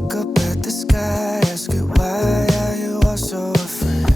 Look up at the sky, ask it why are you all so afraid?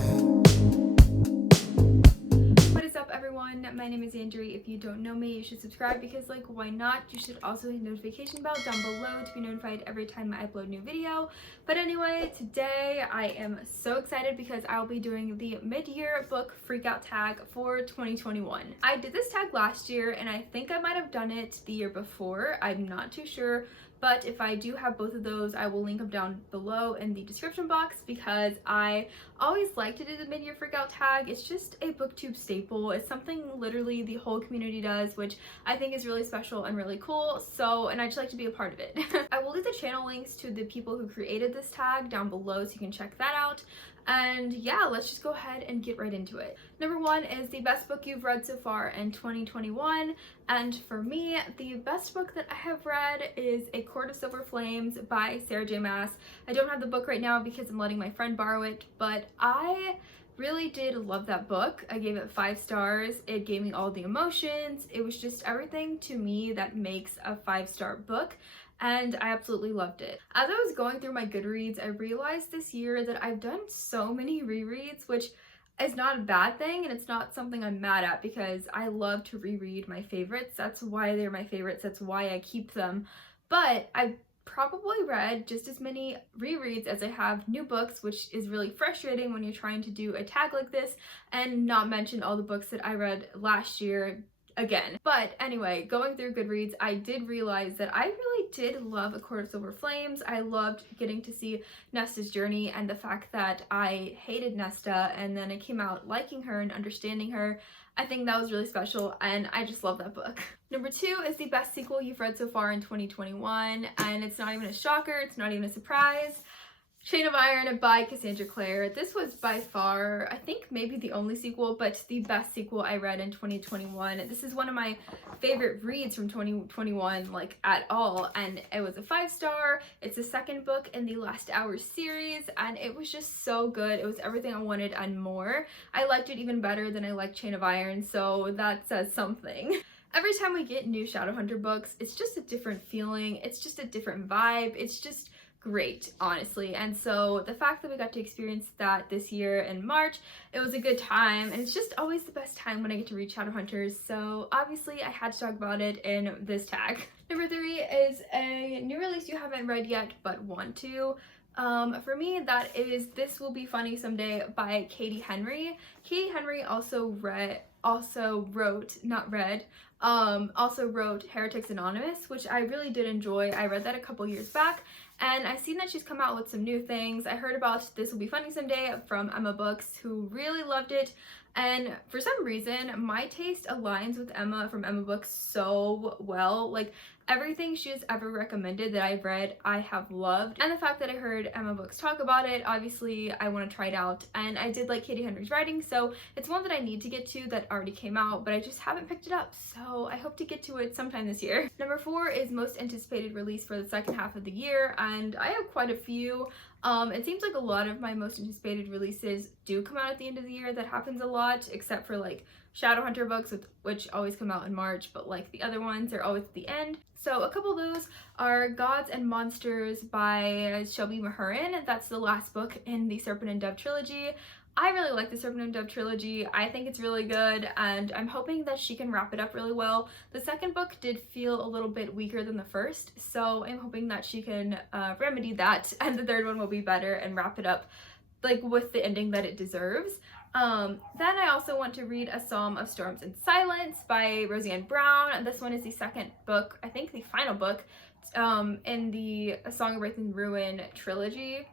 What is up, everyone? My name is Andrea. If you don't know me, you should subscribe because, like, why not? You should also hit the notification bell down below to be notified every time I upload a new video. But anyway, today I am so excited because I'll be doing the mid-year book freakout tag for 2021. I did this tag last year and I think I might have done it the year before. I'm not too sure. But if I do have both of those, I will link them down below in the description box because I always like to do the mid-year freakout tag. It's just a booktube staple. It's something literally the whole community does, which I think is really special and really cool. So, and I just like to be a part of it. I will leave the channel links to the people who created this tag down below so you can check that out. And yeah, let's just go ahead and get right into it. Number one is the best book you've read so far in 2021. And for me, the best book that I have read is A Court of Silver Flames by Sarah J. Maas. I don't have the book right now because I'm letting my friend borrow it, but I really did love that book. I gave it 5 stars. It gave me all the emotions. It was just everything to me that makes a 5-star book. And I absolutely loved it. As I was going through my Goodreads, I realized this year that I've done so many rereads, which is not a bad thing and it's not something I'm mad at because I love to reread my favorites. That's why they're my favorites. That's why I keep them. But I probably read just as many rereads as I have new books, which is really frustrating when you're trying to do a tag like this and not mention all the books that I read last year again. But anyway, going through Goodreads, I did realize that I really did love A Court of Silver Flames. I loved getting to see Nesta's journey and the fact that I hated Nesta and then I came out liking her and understanding her. I think that was really special and I just love that book. Number 2 is the best sequel you've read so far in 2021, and it's not even a shocker, it's not even a surprise. Chain of Iron by Cassandra Clare. This was by far, I think maybe the only sequel, but the best sequel I read in 2021. This is one of my favorite reads from 2021, like at all, and it was a 5-star. It's the second book in the Last Hour series, and it was just so good. It was everything I wanted and more. I liked it even better than I liked Chain of Iron, so that says something. Every time we get new Shadowhunter books, it's just a different feeling. It's just a different vibe. It's just great, honestly. And so the fact that we got to experience that this year in March, it was a good time, and it's just always the best time when I get to read Shadowhunters, so obviously I had to talk about it in this tag. Number 3 is a new release you haven't read yet but want to. For me, that is This Will Be Funny Someday by Katie Henry. Katie Henry also wrote Heretics Anonymous, which I really did enjoy. I read that a couple years back, and I've seen that she's come out with some new things. I heard about This Will Be Funny Someday from Emma Books, who really loved it, and for some reason my taste aligns with Emma from Emma Books so well. Like, everything she has ever recommended that I've read, I have loved. And the fact that I heard Emma Books talk about it, obviously I want to try it out. And I did like Katie Henry's writing, so it's one that I need to get to that already came out, but I just haven't picked it up. So I hope to get to it sometime this year. Number 4 is most anticipated release for the second half of the year, and I have quite a few. It seems like a lot of my most anticipated releases do come out at the end of the year. That happens a lot, except for like Shadowhunter books, which always come out in March, but like the other ones are always at the end. So a couple of those are Gods and Monsters by Shelby Mahurin. That's the last book in the Serpent and Dove trilogy. I really like the Serpent and Dove trilogy. I think it's really good, and I'm hoping that she can wrap it up really well. The second book did feel a little bit weaker than the first, so I'm hoping that she can remedy that, and the third one will be better and wrap it up like with the ending that it deserves. Then I also want to read A Psalm of Storms and Silence by Roseanne Brown. This one is the second book, I think the final book, in the A Song of Wraith and Ruin duology.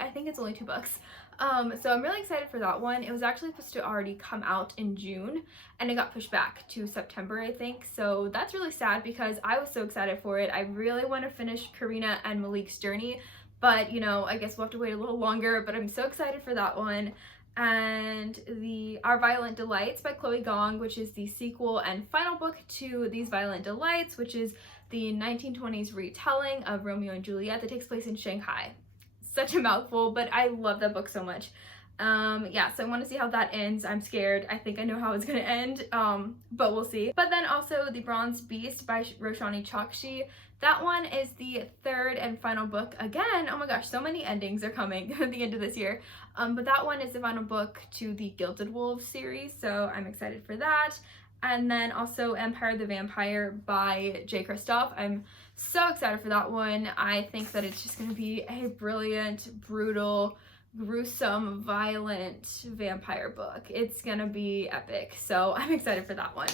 I think it's only 2 books. So I'm really excited for that one. It was actually supposed to already come out in June, and it got pushed back to September, I think. So that's really sad because I was so excited for it. I really want to finish Karina and Malik's journey, but you know, I guess we'll have to wait a little longer, but I'm so excited for that one. And Our Violent Delights by Chloe Gong, which is the sequel and final book to These Violent Delights, which is the 1920s retelling of Romeo and Juliet that takes place in Shanghai. Such a mouthful, but I love that book so much. Yeah, so I want to see how that ends. I'm scared. I think I know how it's gonna end, but we'll see. But then also The Bronze Beast by Roshani Chokshi. That one is the third and final book. Again, oh my gosh, so many endings are coming at the end of this year. But that one is the final book to the Gilded Wolves series, so I'm excited for that. And then also Empire the Vampire by J. Kristoff. I'm so excited for that one. I think that it's just gonna be a brilliant, brutal, gruesome, violent vampire book. It's gonna be epic, so I'm excited for that one.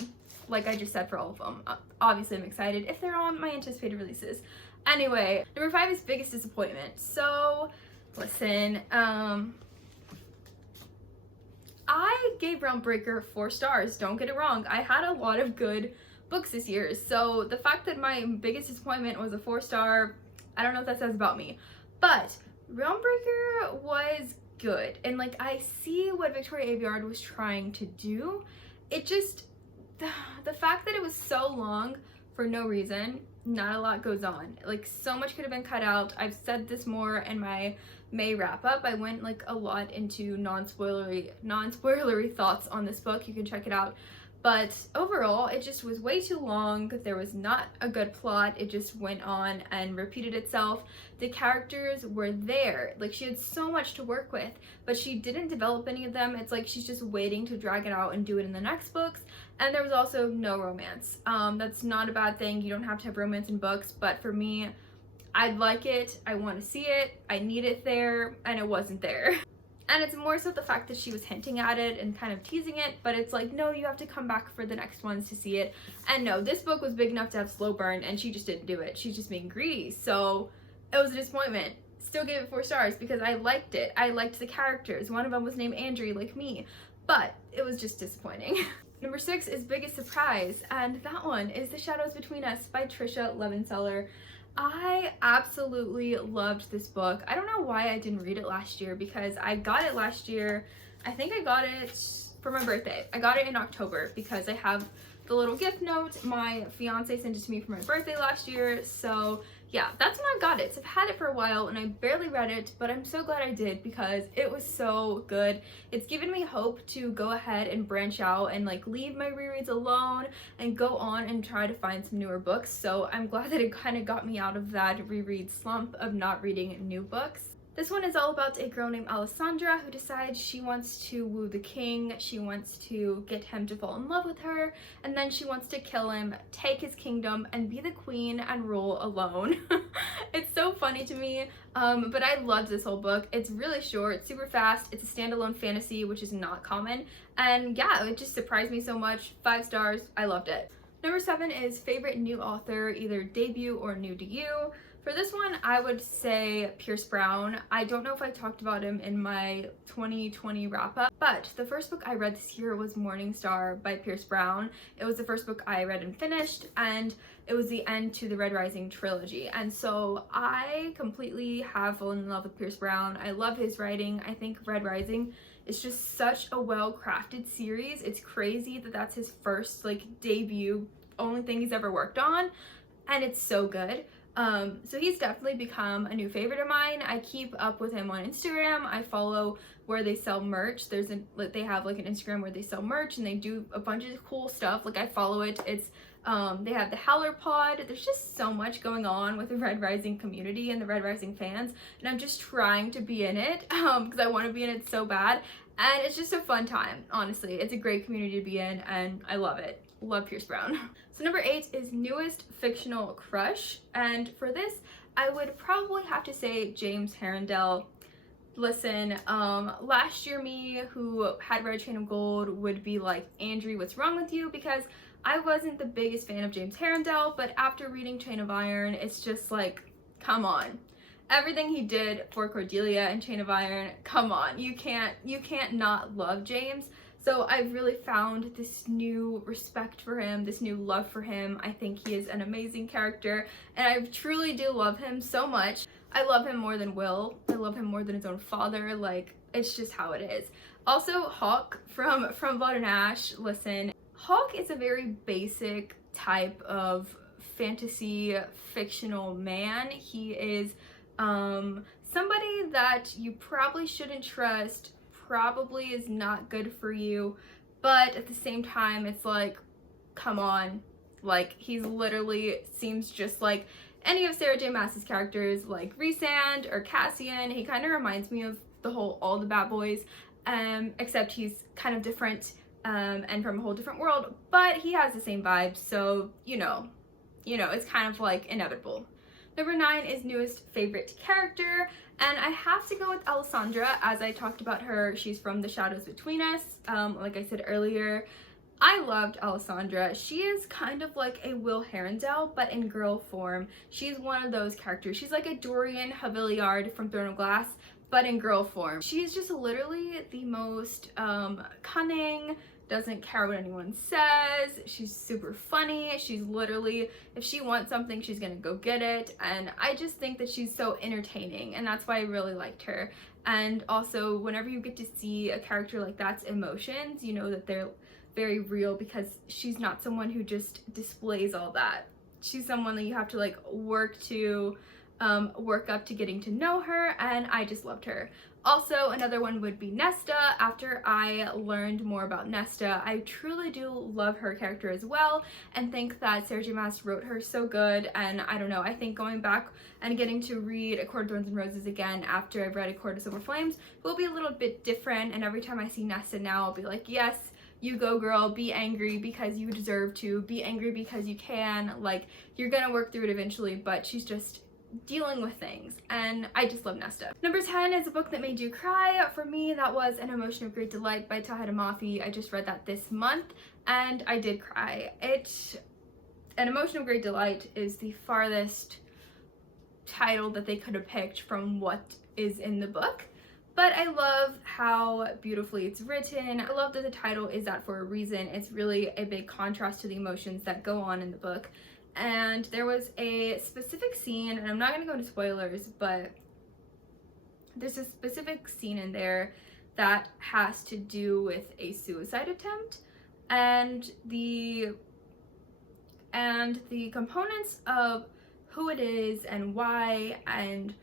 Like I just said for all of them. Obviously I'm excited if they're on my anticipated releases. Anyway, number 5 is biggest disappointment. So listen, I gave Realmbreaker 4 stars, don't get it wrong. I had a lot of good books this year, so the fact that my biggest disappointment was a 4-star, I don't know what that says about me. But Realmbreaker was good, and like I see what Victoria Aveyard was trying to do. It just, the fact that it was so long for no reason, not a lot goes on. Like so much could have been cut out. I've said this more in my May wrap up. I went like a lot into non-spoilery thoughts on this book. You can check it out. But overall, it just was way too long. There was not a good plot. It just went on and repeated itself. The characters were there. Like, she had so much to work with, but she didn't develop any of them. It's like she's just waiting to drag it out and do it in the next books. And there was also no romance. That's not a bad thing. You don't have to have romance in books, but for me, I'd like it. I want to see it. I need it there, and it wasn't there. And it's more so the fact that she was hinting at it and kind of teasing it, but it's like, no, you have to come back for the next ones to see it. And no, this book was big enough to have slow burn, and she just didn't do it. She's just being greedy. So it was a disappointment. Still gave it 4 stars because I liked it. I liked the characters. One of them was named Andrew, like me, but it was just disappointing. Number 6 is biggest surprise, and that one is The Shadows Between Us by Trisha Levenseller. I absolutely loved this book. I don't know why I didn't read it last year, because I got it last year. I think I got it for my birthday. I got it in October because I have the little gift note. My fiance sent it to me for my birthday last year. So yeah, that's when I got it. So I've had it for a while and I barely read it, but I'm so glad I did because it was so good. It's given me hope to go ahead and branch out and like leave my rereads alone and go on and try to find some newer books. So I'm glad that it kind of got me out of that reread slump of not reading new books. This one is all about a girl named Alessandra who decides she wants to woo the king. She wants to get him to fall in love with her, and then she wants to kill him, take his kingdom, and be the queen and rule alone. It's so funny to me, but I loved this whole book. It's really short, super fast. It's a standalone fantasy, which is not common, and yeah, it just surprised me so much. 5 stars. I loved it. Number 7 is favorite new author, either debut or new to you. For this one, I would say Pierce Brown. I don't know if I talked about him in my 2020 wrap-up, but the first book I read this year was Morning Star by Pierce Brown. It was the first book I read and finished, and it was the end to the Red Rising trilogy. And so I completely have fallen in love with Pierce Brown. I love his writing. I think Red Rising is just such a well-crafted series. It's crazy that that's his first like debut, only thing he's ever worked on, and it's so good. So he's definitely become a new favorite of mine. I keep up with him on Instagram. I follow where they sell merch. They have like an Instagram where they sell merch and they do a bunch of cool stuff. Like I follow it. It's they have the Howler Pod. There's just so much going on with the Red Rising community and the Red Rising fans, and I'm just trying to be in it because I want to be in it so bad. And it's just a fun time, honestly. It's a great community to be in, and I love it. Love Pierce Brown. So number 8 is newest fictional crush, and for this I would probably have to say James Harrendale. Listen, last year me, who had read Chain of Gold, would be like, Andrew, what's wrong with you? Because I wasn't the biggest fan of James Harrendale, but after reading Chain of Iron, it's just like, come on. Everything he did for Cordelia and Chain of Iron, come on. You can't not love James. So I've really found this new respect for him, this new love for him. I think he is an amazing character, and I truly do love him so much. I love him more than Will. I love him more than his own father. Like, it's just how it is. Also, Hawk from Blood and Ash. Listen, Hawk is a very basic type of fantasy fictional man. He is somebody that you probably shouldn't trust, probably is not good for you, but at the same time, it's like, come on. Like, he's literally seems just like any of Sarah J Maas's characters, like Rhysand or Cassian. He kind of reminds me of all the bad boys, except he's kind of different, and from a whole different world, but he has the same vibes, so you know, it's kind of like inevitable. Number 9 is newest favorite character, and I have to go with Alessandra. As I talked about her, she's from The Shadows Between Us. Like I said earlier, I loved Alessandra. She is kind of like a Will Herondale, but in girl form. She's one of those characters. She's like a Dorian Havillard from Throne of Glass, but in girl form. She's just literally the most cunning, doesn't care what anyone says. She's super funny. She's literally, if she wants something, she's gonna go get it. And I just think that she's so entertaining, and that's why I really liked her. And also, whenever you get to see a character like that's emotions, you know that they're very real, because she's not someone who just displays all that. She's someone that you have to like work up to getting to know her, and I just loved her. Also, another one would be Nesta. After I learned more about Nesta, I truly do love her character as well, and think that Sarah J Maas wrote her so good. And I don't know, I think going back and getting to read A Court of Thorns and Roses again after I've read A Court of Silver Flames will be a little bit different, and every time I see Nesta now, I'll be like, yes, you go girl, be angry because you deserve to, be angry because you can, like, you're gonna work through it eventually, but she's just dealing with things, and I just love Nesta. Number 10 is a book that made you cry. For me, that was An Emotion of Great Delight by Tahereh Mafi. I just read that this month, and I did cry. An Emotion of Great Delight is the farthest title that they could have picked from what is in the book, but I love how beautifully it's written. I love that the title is that for a reason. It's really a big contrast to the emotions that go on in the book. And there was a specific scene, and I'm not going to go into spoilers, but there's a specific scene in there that has to do with a suicide attempt, and the components of who it is and why and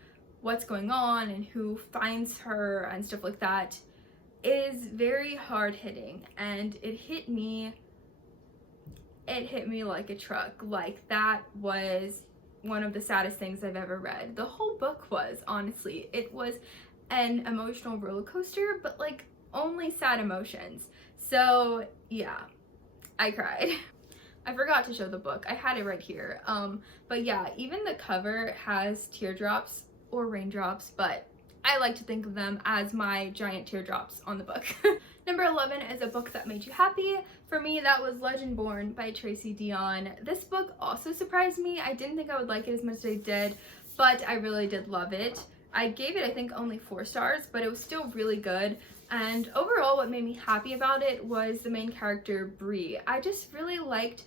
what's going on and who finds her and stuff like that is very hard-hitting, and it hit me like a truck. Like, that was one of the saddest things I've ever read. The whole book was, honestly. It was an emotional roller coaster, but like only sad emotions. So yeah, I cried. I forgot to show the book. I had it right here. But yeah, even the cover has teardrops or raindrops, but I like to think of them as my giant teardrops on the book. Number 11 is a book that made you happy. For me, that was Legendborn by Tracy Deonn. This book also surprised me. I didn't think I would like it as much as I did, but I really did love it. I gave it, I think, only 4 stars, but it was still really good. And overall, what made me happy about it was the main character, Bree. I just really liked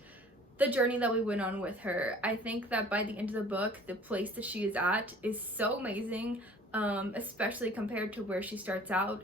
the journey that we went on with her. I think that by the end of the book, the place that she is at is so amazing, especially compared to where she starts out.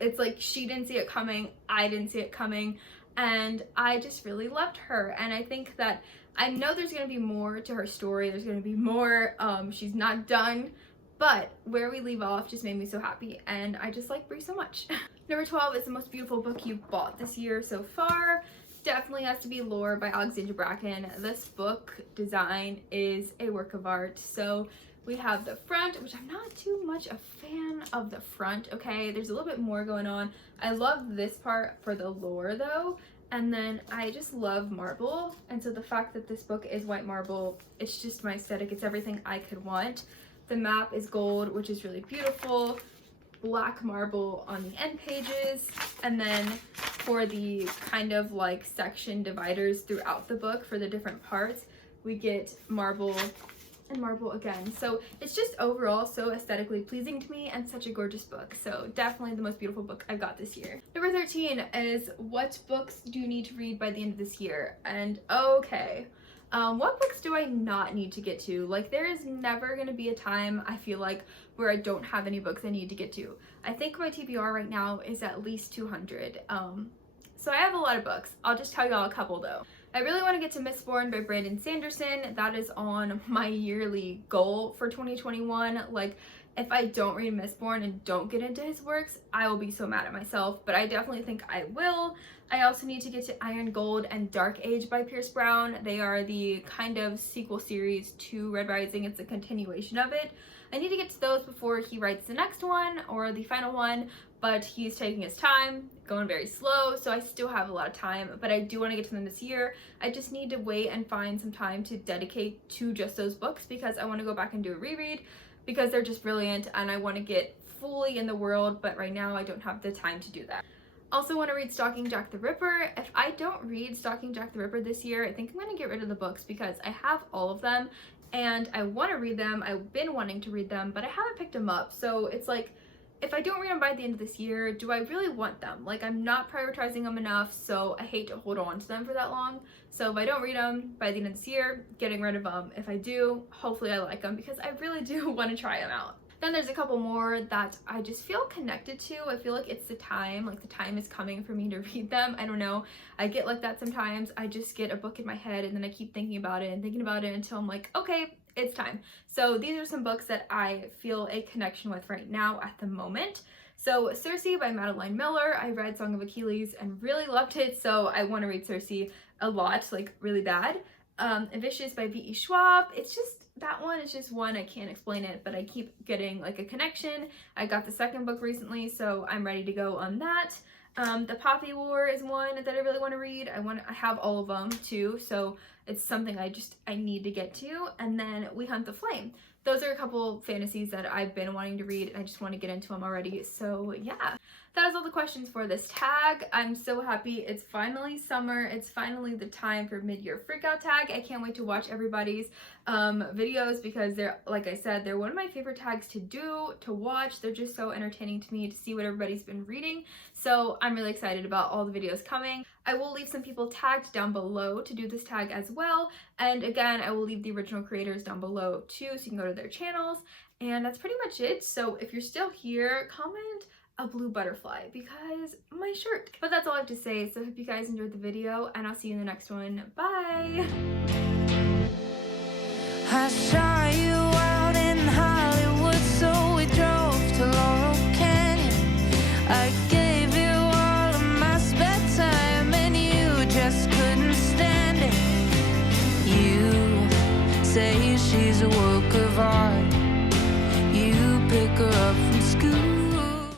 It's like she didn't see it coming, I didn't see it coming, and I just really loved her. And I think that, I know there's going to be more to her story, there's going to be more, she's not done, but where we leave off just made me so happy, and I just like Bree so much. Number 12 is the most beautiful book you've bought this year so far. Definitely has to be Lore by Alexandra Bracken. This book design is a work of art. So we have the front, which I'm not too much a fan of the front, okay? There's a little bit more going on. I love this part for the lore though, and then I just love marble, and so the fact that this book is white marble, it's just my aesthetic. It's everything I could want. The map is gold, which is really beautiful. Black marble on the end pages, and then for the kind of like section dividers throughout the book for the different parts, we get marble and marble again. So it's just overall so aesthetically pleasing to me, and such a gorgeous book. So definitely the most beautiful book I got this year. Number 13 is what books do you need to read by the end of this year? And okay, what books do I not need to get to? Like, there is never gonna be a time, I feel like, where I don't have any books I need to get to. I think my TBR right now is at least 200. So I have a lot of books. I'll just tell y'all a couple though. I really want to get to Mistborn by Brandon Sanderson. That is on my yearly goal for 2021. Like, If I don't read Mistborn and don't get into his works, I will be so mad at myself, but I definitely think I will. I also need to get to Iron Gold and Dark Age by Pierce Brown. They are the kind of sequel series to Red Rising. It's a continuation of it. I need to get to those before he writes the next one or the final one, but he's taking his time, going very slow, so I still have a lot of time, but I do want to get to them this year. I just need to wait and find some time to dedicate to just those books because I want to go back and do a reread because they're just brilliant and I want to get fully in the world, but right now I don't have the time to do that. Also want to read Stalking Jack the Ripper. If I don't read Stalking Jack the Ripper this year, I think I'm going to get rid of the books because I have all of them and I want to read them. I've been wanting to read them, but I haven't picked them up. So it's like, if I don't read them by the end of this year, do I really want them? Like, I'm not prioritizing them enough, so I hate to hold on to them for that long. So if I don't read them by the end of this year, getting rid of them. If I do, hopefully I like them because I really do want to try them out. Then there's a couple more that I just feel connected to. I feel like it's the time, like the time is coming for me to read them. I don't know. I get like that sometimes. I just get a book in my head and then I keep thinking about it and thinking about it until I'm like, okay, it's time. So these are some books that I feel a connection with right now at the moment. So Circe by Madeline Miller. I read Song of Achilles and really loved it, so I want to read Circe a lot, like really bad. Vicious by V.E. Schwab. It's just, that one is just one, I can't explain it, but I keep getting like a connection. I got the second book recently, so I'm ready to go on that. The Poppy War is one that I really want to read. I have all of them too, so it's something I need to get to. And then We Hunt the Flame. Those are a couple fantasies that I've been wanting to read and I just want to get into them already. So yeah, that is all the questions for this tag. I'm so happy it's finally summer. It's finally the time for mid-year freakout tag. I can't wait to watch everybody's videos because they're, like I said, they're one of my favorite tags to do, to watch. They're just so entertaining to me to see what everybody's been reading. So I'm really excited about all the videos coming. I will leave some people tagged down below to do this tag as well. And again, I will leave the original creators down below too, so you can go to their channels. And that's pretty much it. So if you're still here, comment a blue butterfly because my shirt. But that's all I have to say. So I hope you guys enjoyed the video and I'll see you in the next one. Bye! I saw you